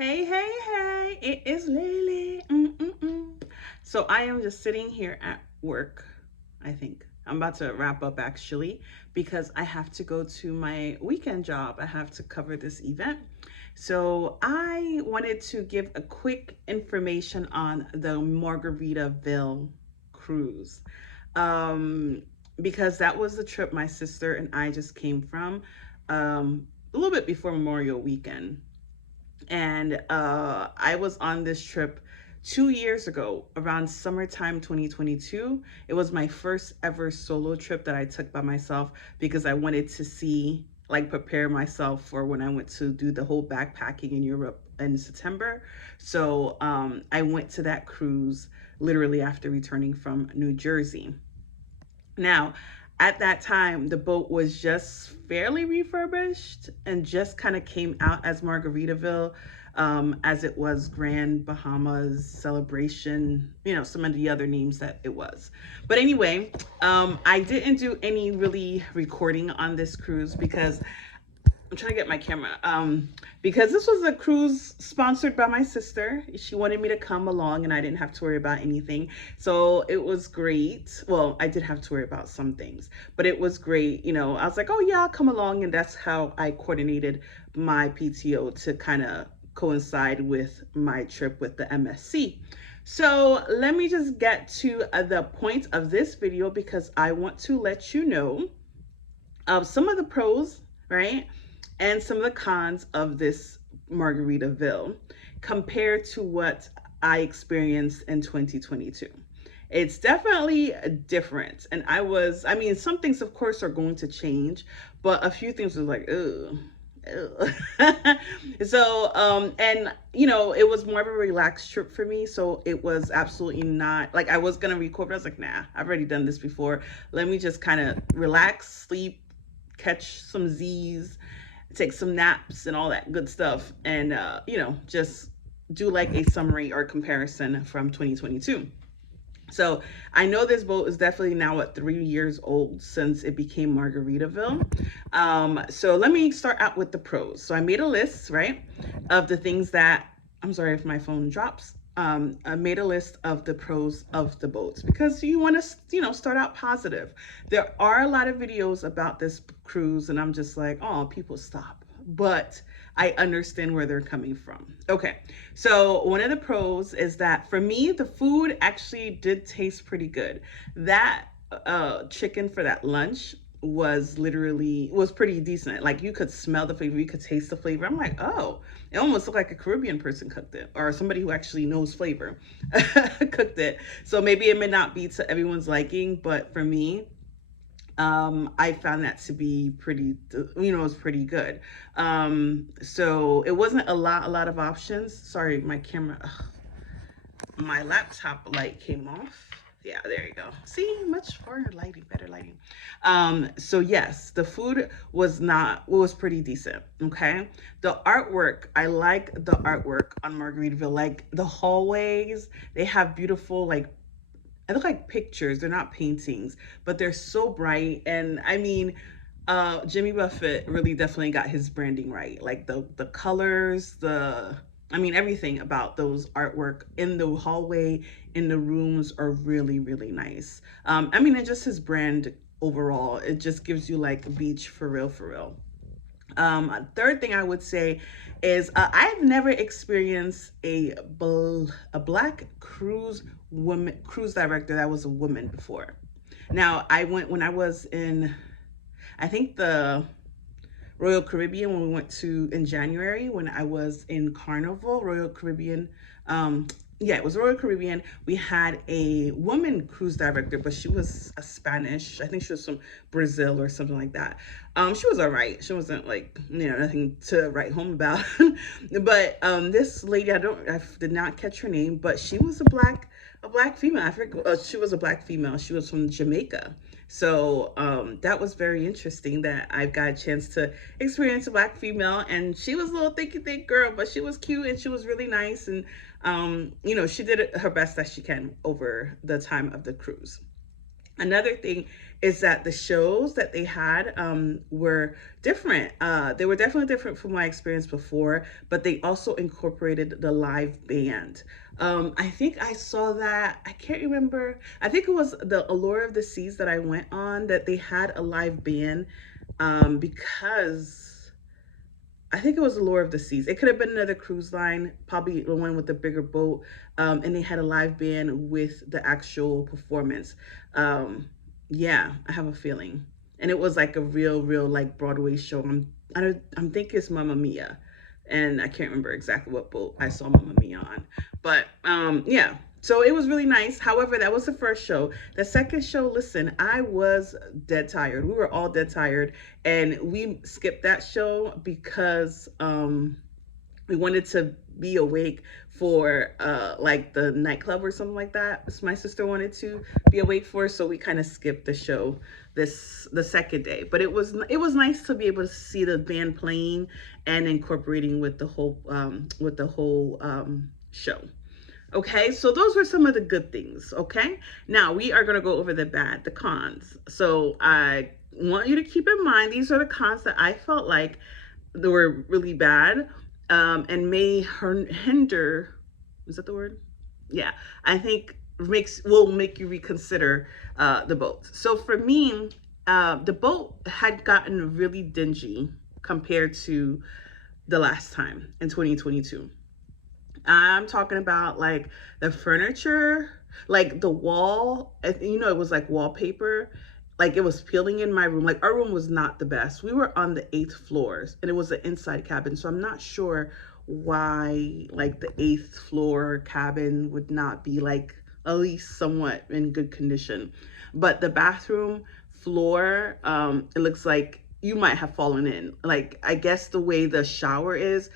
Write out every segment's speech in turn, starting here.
Hey, hey, hey, it is Lily. So I am just sitting here at work, I think. I'm about to wrap up actually because I have to go to my weekend job. I have to cover this event. So I wanted to give a quick information on the Margaritaville Cruise. Um, because that was the trip my sister and I just came from a little bit before Memorial Weekend. And I was on this trip 2 years ago around summertime 2022. It was my first ever solo trip that I took by myself because I wanted to see, like, prepare myself for when I went to do the whole backpacking in Europe in September. So I went to that cruise literally after returning from New Jersey. Now, at that time, the boat was just fairly refurbished and just kind of came out as Margaritaville, as it was Grand Bahamas Celebration, some of the other names that it was. But anyway, I didn't do any really recording on this cruise because I'm trying to get my camera. Because this was a cruise sponsored by my sister. She wanted me to come along and I didn't have to worry about anything. So it was great. Well, I did have to worry about some things, but it was great. I was like, oh yeah, I'll come along. And that's how I coordinated my PTO to kind of coincide with my trip with the MSC. So let me just get to the point of this video because I want to let you know of some of the pros, right? And some of the cons of this Margaritaville compared to what I experienced in 2022. It's definitely different. And I mean, some things, of course, are going to change, but a few things was like, ugh. And it was more of a relaxed trip for me. So it was absolutely not like I was going to record, but I was like, nah, I've already done this before. Let me just kind of relax, sleep, catch some Z's, take some naps and all that good stuff, and just do like a summary or comparison from 2022. So I know this boat is definitely now at 3 years old since it became Margaritaville. So let me start out with the pros. So I made a list, right, of the things that, I'm sorry if my phone drops. I made a list of the pros of the boats because you want to, start out positive. There are a lot of videos about this cruise, and I'm just like, oh, people stop. But I understand where they're coming from. Okay, so one of the pros is that for me, the food actually did taste pretty good. That chicken for that lunch was pretty decent. Like you could smell the flavor, you could taste the flavor. I'm like, oh, it almost looked like a Caribbean person cooked it or somebody who actually knows flavor cooked it. So maybe it may not be to everyone's liking, but for me, I found that to be pretty, it was pretty good. So it wasn't a lot of options. Sorry, my camera, my laptop light came off. Yeah, there you go. See, much more lighting, better lighting. So yes, the food was pretty decent. Okay. The artwork, I like the artwork on Margaritaville. Like the hallways, they have beautiful, like, I look like pictures. They're not paintings, but they're so bright. And I mean, Jimmy Buffett really definitely got his branding right. Like the colors, I mean, everything about those artwork in the hallway, in the rooms are really, really nice. I mean, and just his brand overall, it just gives you like a beach for real, for real. Third thing I would say is I've never experienced a black cruise director that was a woman before. Now I went when I was in, I think the Royal Caribbean when we went to in January when I was in Carnival, Royal Caribbean. Yeah, it was Royal Caribbean. We had a woman cruise director, but she was a Spanish. I think she was from Brazil or something like that. She was all right. She wasn't like, nothing to write home about. But this lady, I did not catch her name, but she was a black female. I forget. She was a black female. She was from Jamaica. So that was very interesting that I've got a chance to experience a black female, and she was a little thicky thick girl, but she was cute and she was really nice, and she did her best that she can over the time of the cruise. Another thing is that the shows that they had were different. They were definitely different from my experience before, but they also incorporated the live band. I think I saw that. I can't remember. I think it was the Allure of the Seas that I went on that they had a live band because I think it was the Lure of the Seas. It could have been another cruise line, probably the one with the bigger boat. And they had a live band with the actual performance. Um, yeah, I have a feeling. And it was like a real like Broadway show. I'm thinking it's Mamma Mia, and I can't remember exactly what boat I saw Mamma Mia on. But yeah, so it was really nice. However, that was the first show. The second show, listen, I was dead tired. We were all dead tired, and we skipped that show because we wanted to be awake for like the nightclub or something like that. So my sister wanted to be awake for, so we kind of skipped the show the second day. But it was nice to be able to see the band playing and incorporating with the whole show. Okay, so those were some of the good things. Okay, now we are going to go over the cons. So I want you to keep in mind these are the cons that I felt like they were really bad, and may hinder. Is that the word? Yeah, I think will make you reconsider the boat. So for me, the boat had gotten really dingy compared to the last time in 2022. I'm talking about like the furniture, like the wall, it was like wallpaper. Like it was peeling in my room. Like our room was not the best. We were on the eighth floors and it was an inside cabin. So I'm not sure why like the eighth floor cabin would not be like at least somewhat in good condition. But the bathroom floor, it looks like you might have fallen in. Like I guess the way the shower is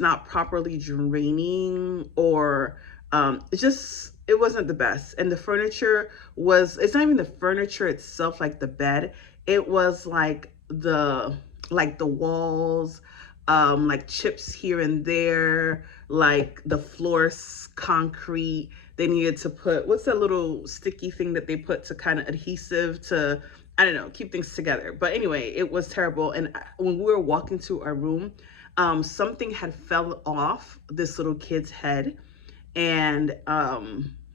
not properly draining, or it wasn't the best. And the furniture it's not even the furniture itself, like the bed. It was like the walls, like chips here and there, like the floors concrete. They needed to put, what's that little sticky thing that they put to kind of adhesive to, I don't know, keep things together. But anyway, it was terrible. And when we were walking to our room, something had fell off this little kid's head. And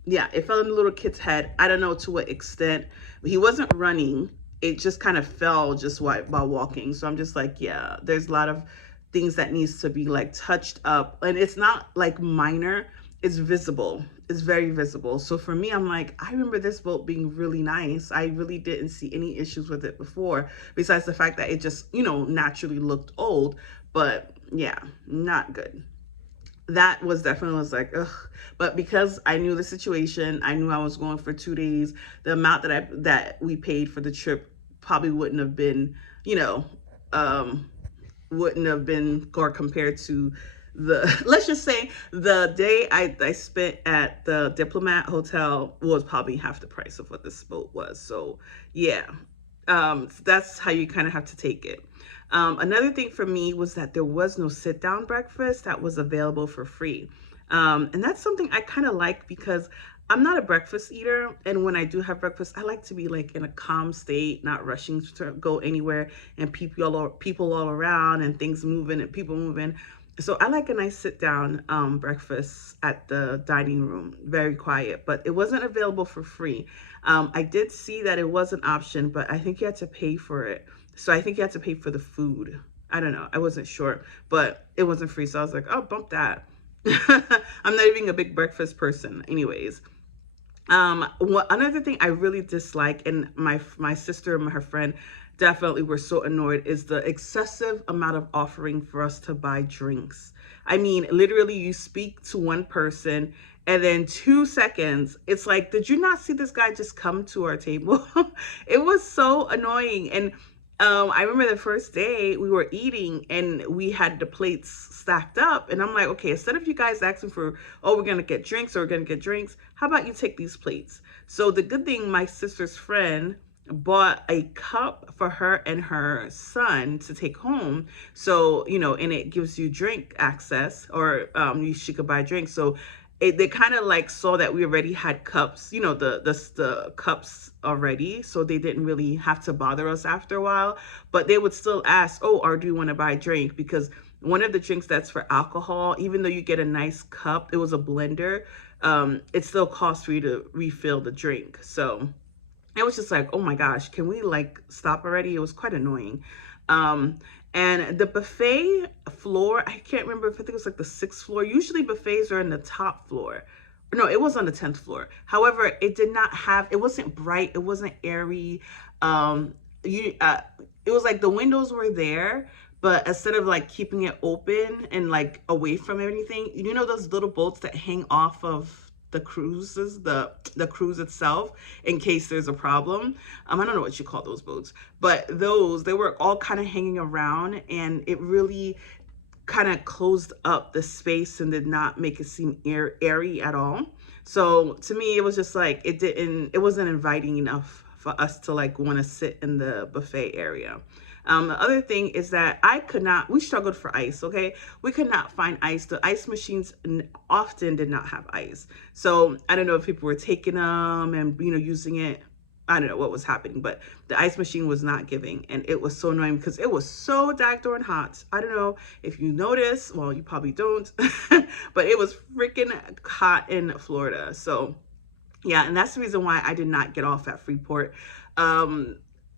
yeah, it fell in the little kid's head. I don't know to what extent. He wasn't running. It just kind of fell just while walking. So I'm just like, yeah, there's a lot of things that needs to be like touched up. And it's not like minor. It's visible. It's very visible. So for me, I'm like, I remember this boat being really nice. I really didn't see any issues with it before, besides the fact that it just, naturally looked old. But yeah, not good. That was like, ugh. But because I knew the situation, I knew I was going for 2 days. The amount that we paid for the trip probably wouldn't have been, um, wouldn't have been, or compared to let's just say the day I spent at the Diplomat Hotel was probably half the price of what this boat was. So yeah, that's how you kind of have to take it. Another thing for me was that there was no sit down breakfast that was available for free. And that's something I kind of like because I'm not a breakfast eater. And when I do have breakfast, I like to be like in a calm state, not rushing to go anywhere, and people all around and things moving and people moving. So I like a nice sit down breakfast at the dining room, very quiet, but it wasn't available for free. I did see that it was an option, but I think you had to pay for it. So I think you had to pay for the food. I don't know. I wasn't sure, but it wasn't free. So I was like, oh, bump that. I'm not even a big breakfast person anyways. Another thing I really dislike, and my sister and her friend definitely were so annoyed, is the excessive amount of offering for us to buy drinks. I mean, literally, you speak to one person, and then 2 seconds, it's like, did you not see this guy just come to our table? It was so annoying. And I remember the first day we were eating and we had the plates stacked up, and I'm like, okay, instead of you guys asking for, oh, we're gonna get drinks or we're gonna get drinks, how about you take these plates? So the good thing, my sister's friend bought a cup for her and her son to take home. So, and it gives you drink access, or she could buy drinks. So they kind of like saw that we already had cups, you know, the cups already, so they didn't really have to bother us after a while. But they would still ask, oh, or do you want to buy a drink? Because one of the drinks that's for alcohol, even though you get a nice cup, it was a blender, it still costs for you to refill the drink. So it was just like, oh my gosh, can we like stop already? It was quite annoying. Um, and the buffet floor, I can't remember if I think it was like the 6th floor. Usually buffets are in the top floor. No, it was on the 10th floor. However, it did not have, it wasn't bright, it wasn't airy. Um, you, it was like the windows were there, but instead of like keeping it open and like away from anything, you know, those little boats that hang off of the cruises, the cruise itself, in case there's a problem. I don't know what you call those boats, but those, they were all kind of hanging around, and it really kind of closed up the space and did not make it seem airy at all. So to me, it was just like, it wasn't inviting enough for us to like want to sit in the buffet area. The other thing is that we struggled for ice, okay? We could not find ice. The ice machines often did not have ice. So I don't know if people were taking them and, you know, using it. I don't know what was happening, but the ice machine was not giving. And it was so annoying because it was so daggone hot. I don't know if you notice, well, you probably don't, but it was freaking hot in Florida. So yeah, and that's the reason why I did not get off at Freeport.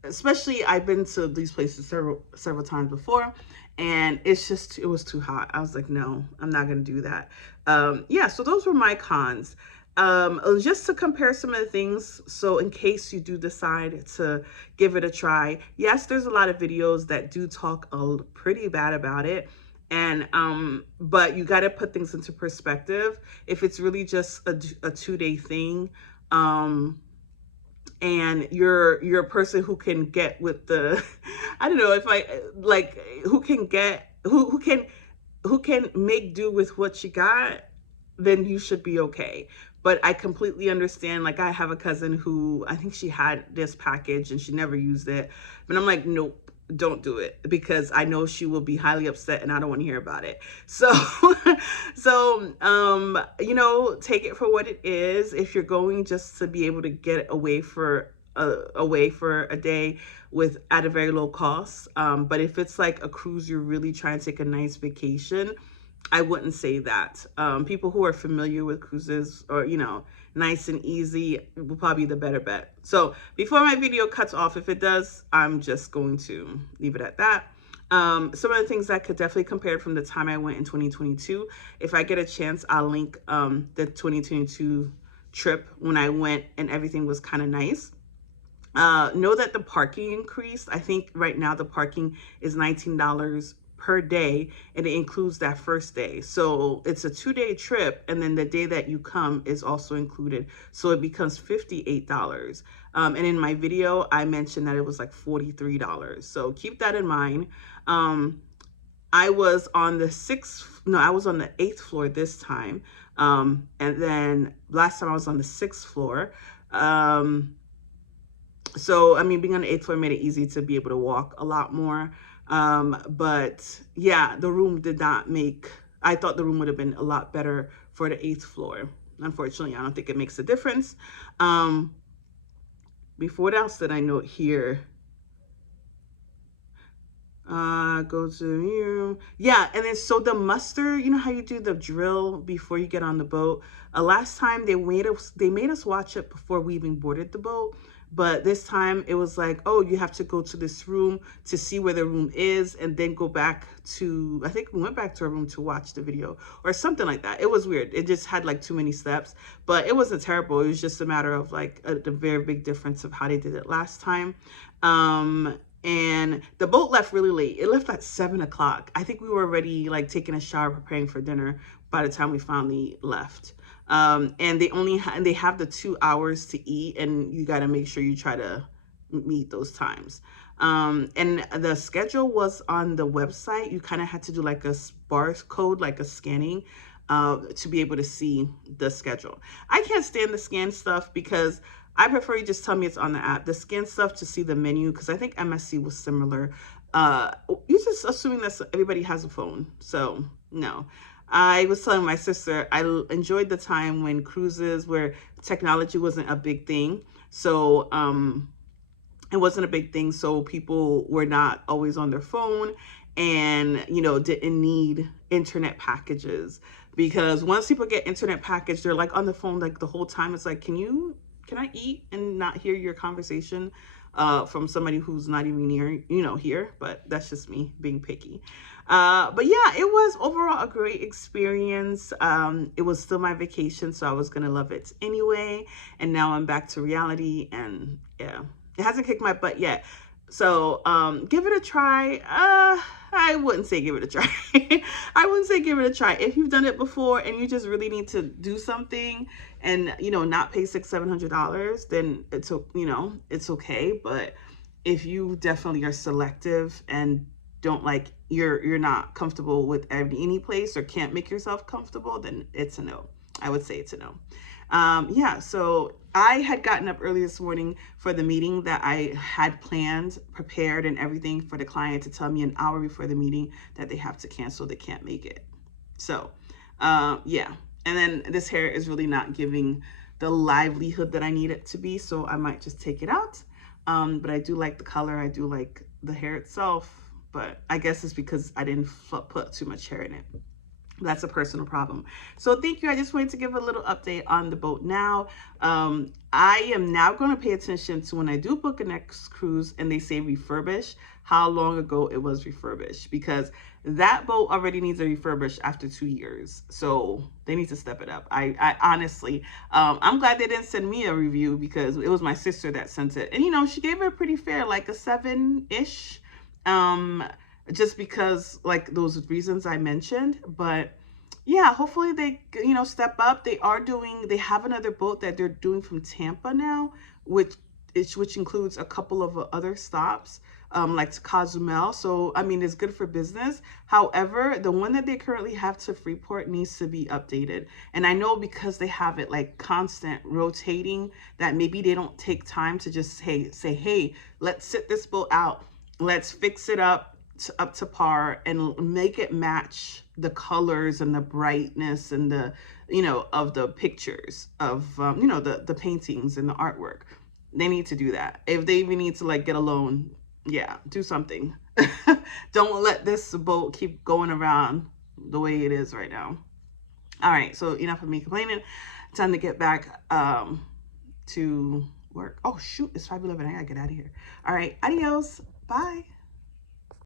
Especially I've been to these places several times before, and it was too hot. I was like, no, I'm not gonna do that. Yeah, so those were my cons. Just to compare some of the things, so in case you do decide to give it a try, yes, there's a lot of videos that do talk pretty bad about it. And but you got to put things into perspective. If it's really just a 2-day thing, and you're a person who can get with the I don't know if I like who can make do with what you got, then you should be okay. But I completely understand. Like, I have a cousin who, I think she had this package and she never used it, but I'm like, nope, don't do it, because I know she will be highly upset and I don't want to hear about it. So you know, take it for what it is. If you're going just to be able to get away for a day with at a very low cost, but if it's like a cruise, you're really trying to take a nice vacation, I wouldn't say that. People who are familiar with cruises, or, you know, nice and easy, will probably be the better bet. So before my video cuts off, if it does, I'm just going to leave it at that. Some of the things that could definitely compare from the time I went in 2022. If I get a chance, I'll link the 2022 trip when I went and everything was kind of nice. Know that the parking increased. I think right now the parking is $19 per day, and it includes that first day. So it's a 2-day trip, and then the day that you come is also included. So it becomes $58. And in my video, I mentioned that it was like $43. So keep that in mind. I was on the 8th floor this time. And then last time I was on the 6th floor. So, I mean, being on the 8th floor made it easy to be able to walk a lot more. But yeah, the room did not I thought the room would have been a lot better for the 8th floor. Unfortunately, I don't think it makes a difference. What else did I note here? Go to you. Yeah, and then so the muster, you know how you do the drill before you get on the boat? Last time they made us watch it before we even boarded the boat. But this time it was like, oh, you have to go to this room to see where the room is, and then go back to, I think we went back to our room to watch the video or something like that. It was weird. It just had like too many steps, but it wasn't terrible. It was just a matter of like the very big difference of how they did it last time. And the boat left really late. It left at 7 o'clock. I think we were already like taking a shower, preparing for dinner by the time we finally left. And they have the 2 hours to eat, and you got to make sure you try to meet those times. And the schedule was on the website. You kind of had to do like a barcode, like a scanning, to be able to see the schedule. I can't stand the scan stuff because I prefer you just tell me it's on the app. The scan stuff to see the menu, because I think MSC was similar. You're just assuming that everybody has a phone. So no. I was telling my sister I enjoyed the time when cruises where technology wasn't a big thing. So it wasn't a big thing, so people were not always on their phone, and didn't need internet packages, because once people get internet package, they're like on the phone like the whole time. It's like, can I eat and not hear your conversation from somebody who's not even near, here? But that's just me being picky. But yeah, it was overall a great experience. It was still my vacation, so I was gonna love it anyway. And now I'm back to reality, and yeah, it hasn't kicked my butt yet. So give it a try. I wouldn't say give it a try. I wouldn't say give it a try. If you've done it before and you just really need to do something and not pay $600-700, then it's okay. But if you definitely are selective and don't like, you're not comfortable with any place or can't make yourself comfortable, then it's a no. I would say it's a no. Yeah, so I had gotten up early this morning for the meeting that I had planned, prepared, and everything, for the client to tell me an hour before the meeting that they have to cancel, they can't make it. So yeah, and then this hair is really not giving the livelihood that I need it to be, so I might just take it out. But I do like the color, I do like the hair itself, but I guess it's because I didn't put too much hair in it. That's a personal problem. So thank you. I just wanted to give a little update on the boat now. I am now going to pay attention to when I do book a next cruise and they say refurbish, how long ago it was refurbished, because that boat already needs a refurbish after 2 years. So they need to step it up. I honestly, I'm glad they didn't send me a review, because it was my sister that sent it. And she gave it pretty fair, like a 7-ish. Just because, like, those reasons I mentioned. But yeah, hopefully they step up. They have another boat that they're doing from Tampa now, which includes a couple of other stops, like to Cozumel. So I mean, it's good for business. However, the one that they currently have to Freeport needs to be updated. And I know, because they have it like constant rotating, that maybe they don't take time to just say, hey, let's sit this boat out, let's fix it up to par and make it match the colors and the brightness and the of the pictures of the paintings and the artwork. They need to do that. If they even need to like get a loan, yeah, do something. Don't let this boat keep going around the way it is right now. All right, so enough of me complaining. Time to get back to work. Oh shoot, it's 5:11. I gotta get out of here. All right, adios. Bye.